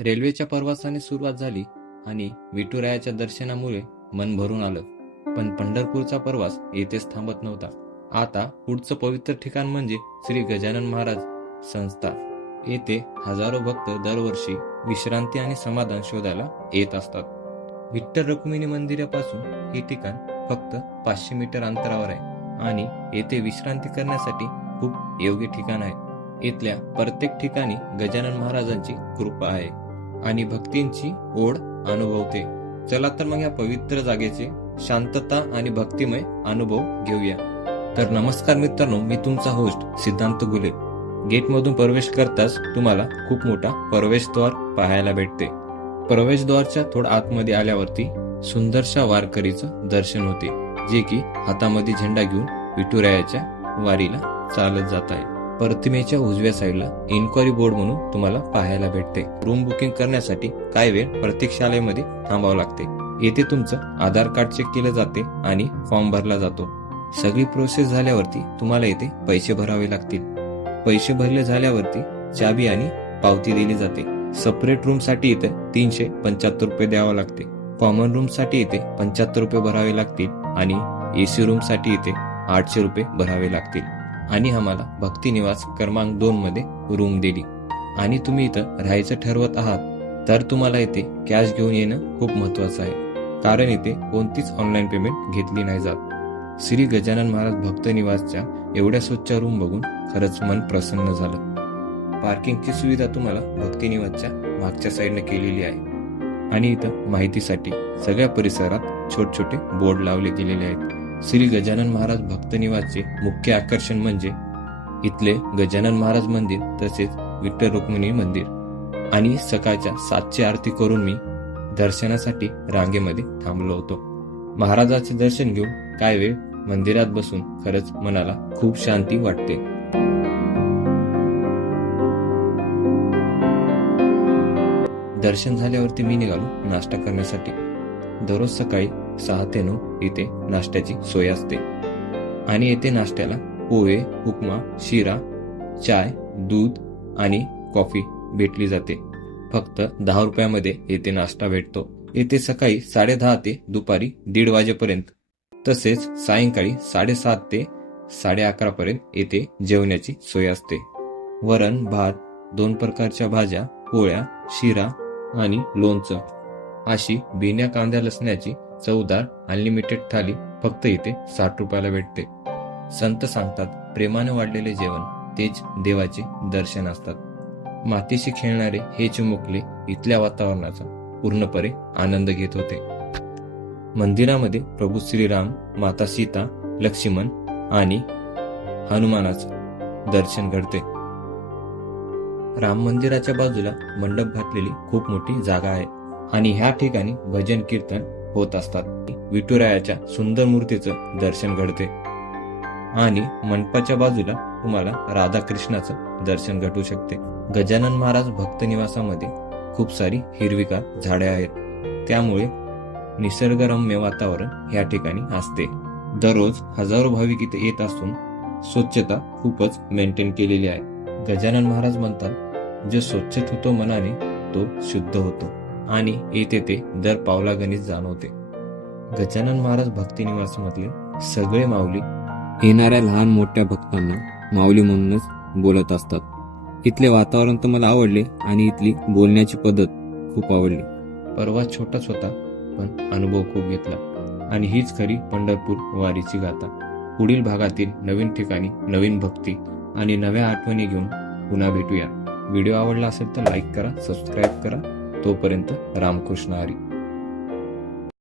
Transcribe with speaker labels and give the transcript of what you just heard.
Speaker 1: रेल्वेच्या प्रवासाने सुरुवात झाली आणि विठुरायाच्या दर्शनामुळे मन भरून आलं. पण पंढरपूरचा प्रवास येथेच थांबत नव्हता. आता पुढचं पवित्र ठिकाण म्हणजे श्री गजानन महाराज संस्था. येथे हजारो भक्त दरवर्षी विश्रांती आणि समाधान शोधायला येत असतात. विठ्ठल रुक्मिणी मंदिरापासून हे ठिकाण फक्त पाचशे मीटर अंतरावर आहे आणि येथे विश्रांती करण्यासाठी खूप योग्य ठिकाण आहे. इथल्या प्रत्येक ठिकाणी गजानन महाराजांची कृपा आहे. आणि भक्तींची ओढ अनुभवते. चला तर मग या पवित्र जागेचे शांतता आणि भक्तिमय अनुभव घेऊया. तर नमस्कार मित्रांनो मी तुमचा होस्ट सिद्धांत गुले. गेटमधून प्रवेश करताच तुम्हाला खूप मोठा प्रवेशद्वार पाहायला भेटते. प्रवेशद्वारच्या थोडा आतमध्ये आल्यावरती सुंदरशा वारकरीचं दर्शन होते जे की हातामध्ये झेंडा घेऊन विठुरायाच्या वारीला चालत जात आहे. प्रतिमेच्या उजव्या साईडला इन्क्वायरी बोर्ड म्हणून तुम्हाला पाहायला भेटते. रूम बुकिंग करण्यासाठी काही वेळ प्रतीक्षालयामध्ये थांबावं लागते. येथे तुमचं आधार कार्ड चेक केलं जाते आणि फॉर्म भरला जातो. सगळी प्रोसेस झाल्यावरती तुम्हाला येथे पैसे भरावे लागतील. पैसे भरले झाल्यावरती चाबी आणि पावती दिली जाते. सेपरेट रूमसाठी इथे तीनशे पंच्याहत्तर रुपये द्यावं लागते. कॉमन रूमसाठी इथे पंच्याहत्तर रुपये भरावे लागतील आणि एसी रूमसाठी इथे आठशे रुपये भरावे लागतील. आणि आम्हाला भक्ती निवास क्रमांक दोन मध्ये रूम दिली. आणि तुम्ही इथं राहायचं ठरवत आहात तर तुम्हाला इथे कॅश घेऊन येणं खूप महत्वाचं आहे. कारण इथे कोणतीच ऑनलाईन पेमेंट घेतली नाही जात. श्री गजानन महाराज भक्त निवासच्या एवढ्या स्वच्छ रूम बघून खरंच मन प्रसन्न झालं. पार्किंगची सुविधा तुम्हाला भक्ती निवासच्या मागच्या साईडनं केलेली आहे. आणि इथं माहितीसाठी सगळ्या परिसरात छोटे छोटे बोर्ड लावले गेलेले आहेत. श्री गजानन महाराज भक्त निवासचे मुख्य आकर्षण म्हणजे इथले गजानन महाराज मंदिर तसेच विठ्ठल रुक्मिणी मंदिर. आणि सकाळच्या सातची आरती करून मी दर्शनासाठी रांगेमध्ये थांबलो होतो. महाराजाचे दर्शन घेऊन काय वेळ मंदिरात बसून खरंच मनाला खूप शांती वाटते. दर्शन झाल्यावरती मी निघालो नाश्ता करण्यासाठी. दररोज सकाळी सहा ते नऊ इथे नाश्त्याची सोय असते. आणि येथे नाश्त्याला पोहे उपमा शिरा चाय दूध आणि कॉफी भेटली जाते. फक्त दहा रुपयामध्ये येथे नाश्ता भेटतो. येथे सकाळी साडेदहा ते दुपारी दीड वाजेपर्यंत तसेच सायंकाळी साडेसात ते साडे अकरा पर्यंत येथे जेवण्याची सोय असते. वरण भात दोन प्रकारच्या भाज्या पोळ्या शिरा आणि लोणचं अशी बिन्या कांद्या लसण्याची चवदार अनलिमिटेड थाली फक्त इथे साठ रुपयाला भेटते. संत सांगतात प्रेमाने वाढलेले जेवण तेच देवाचे दर्शन असतात. मातीशी खेळणारे हे चिमुकले इथल्या वातावरणाचा पूर्णपणे आनंद घेत होते. मंदिरामध्ये प्रभू श्रीराम माता सीता लक्ष्मण आणि हनुमानाचं दर्शन घडते. राम मंदिराच्या बाजूला मंडप घातलेली खूप मोठी जागा आहे आणि ह्या ठिकाणी भजन कीर्तन होत असतात. विठुरायाच्या सुंदर मूर्तीचं दर्शन घडते. आणि मंडपाच्या बाजूला तुम्हाला राधाकृष्णाचं दर्शन घटू शकते. गजानन महाराज भक्त निवासामध्ये खूप सारी हिरवीगार झाडे आहेत. त्यामुळे निसर्गरम्य वातावरण या ठिकाणी असते. दररोज हजारो भाविक इथे येत असून स्वच्छता खूपच मेंटेन केलेली आहे. गजानन महाराज म्हणतात जे स्वच्छ होतो मनाने तो शुद्ध होतो. आणि येथे ते दर पावला गणित जाणवते. गजानन महाराज भक्ती निवास मधले सगळे माऊली येणाऱ्या लहान मोठ्या भक्तांना माऊली म्हणूनच बोलत असतात. इथले वातावरण तर मला आवडले आणि इथली बोलण्याची पद्धत खूप आवडली. परवा छोटाच होता पण अनुभव खूप घेतला. आणि हीच खरी पंढरपूर वारीची गाथा. पुढील भागातील नवीन ठिकाणी नवीन भक्ती आणि नव्या आठवणी घेऊन पुन्हा भेटूया. व्हिडिओ आवडला असेल तर लाईक करा सबस्क्राईब करा. तोपर्यंत रामकृष्ण हरी.